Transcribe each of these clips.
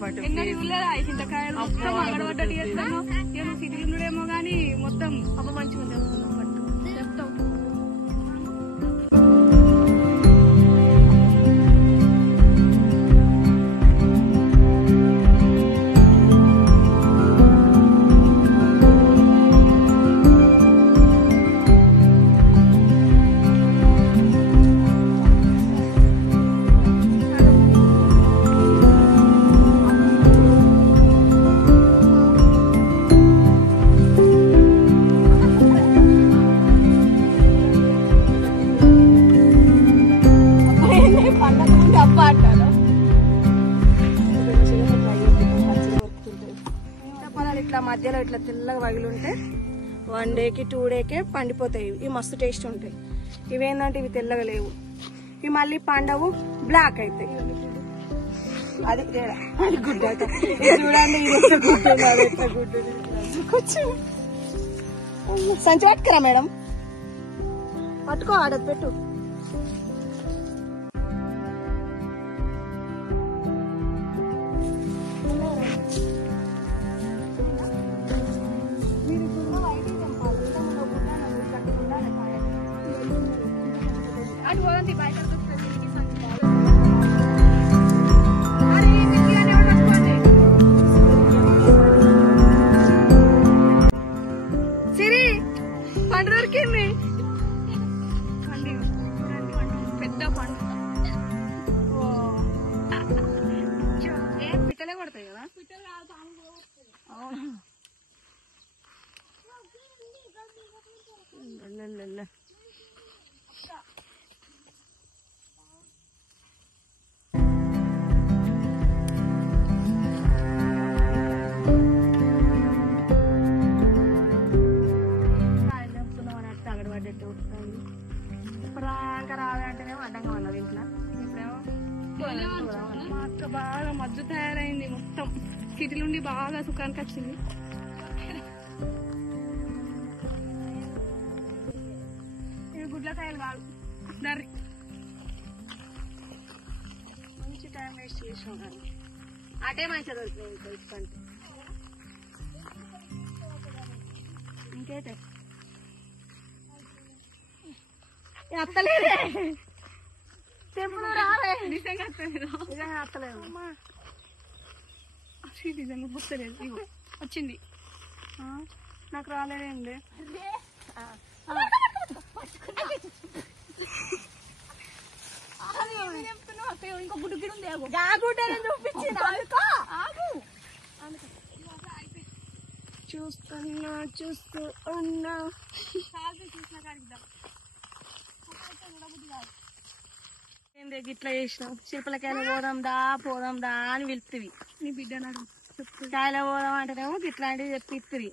పాటు సిటీలుడేమో గానీ మొత్తం అమ్మ మంచిగా పట్టు చెప్తాం. ఇట్లా మధ్యలో ఇట్లా తెల్లగా పగిలుంటే 1 డేకి 2 డేకే పండిపోతాయి. ఇవి మస్తు టేస్ట్ ఉంటాయి. ఇవేంటంటే ఇవి తెల్లగా లేవు, ఇవి మళ్ళీ పండవు, బ్లాక్ అవుతాయి. అది అది గుడ్డ చూడండి. సంచి పట్టుకురా మేడం, పట్టుకో, ఆడది పెట్టు. సిరి పండు దొరికింది, పెద్ద పండు. పిట్టలే కొడతాయి కదా. రాదంటేనేమో అడ్డంగా ఉన్నది ఇంట్లో. ఇప్పుడేమో మా అక్క బాగా మజ్జు తయారైంది, మొత్తం సిటీలుండి బాగా సుఖానికి వచ్చింది. ఇవి గుడ్లకాయలు కాదు, దర్రి. మంచి టైం వేస్ట్ చేసాం కానీ అటే మంచిగా దొరికినాయి. ఇంకంటే ఇంకేటే అత్తలేదే, చెప్పుడు రాలే, నిజంగా అత్తలేదు, నిజంగా అత్తలేదు. నిజంగా పుస్తలేదు. ఇగో వచ్చింది, నాకు రాలేదేంటి. ఇంకో గుడ్డు గిడు చూపించింది. చూస్తున్నా చూస్తూ ఉన్నా చూసిన కాడిద్దాం. ఇట్లా చేసినావు, శిల్పలకాయలు పోదాం దా అని పిలుస్తుంది. నీ బిడ్డ కాయలు పోదాం అంటేనేమో ఇట్లాంటివి చెప్పిస్తుంది.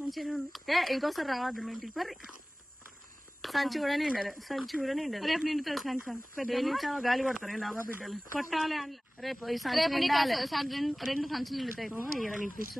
మంచిగా ఉంది. ఇంకోసారి రావద్దు మీ ఇంటికి. మరి సంచి కూడా నిండాలి, రేపు నిండుతుంది సంచి. గాలి కొడతారు లాగా బిడ్డలు కొట్టాలి. రేపు ఈ సంచి 2 సంచులు నిండుతాయి. నింపిస్తూ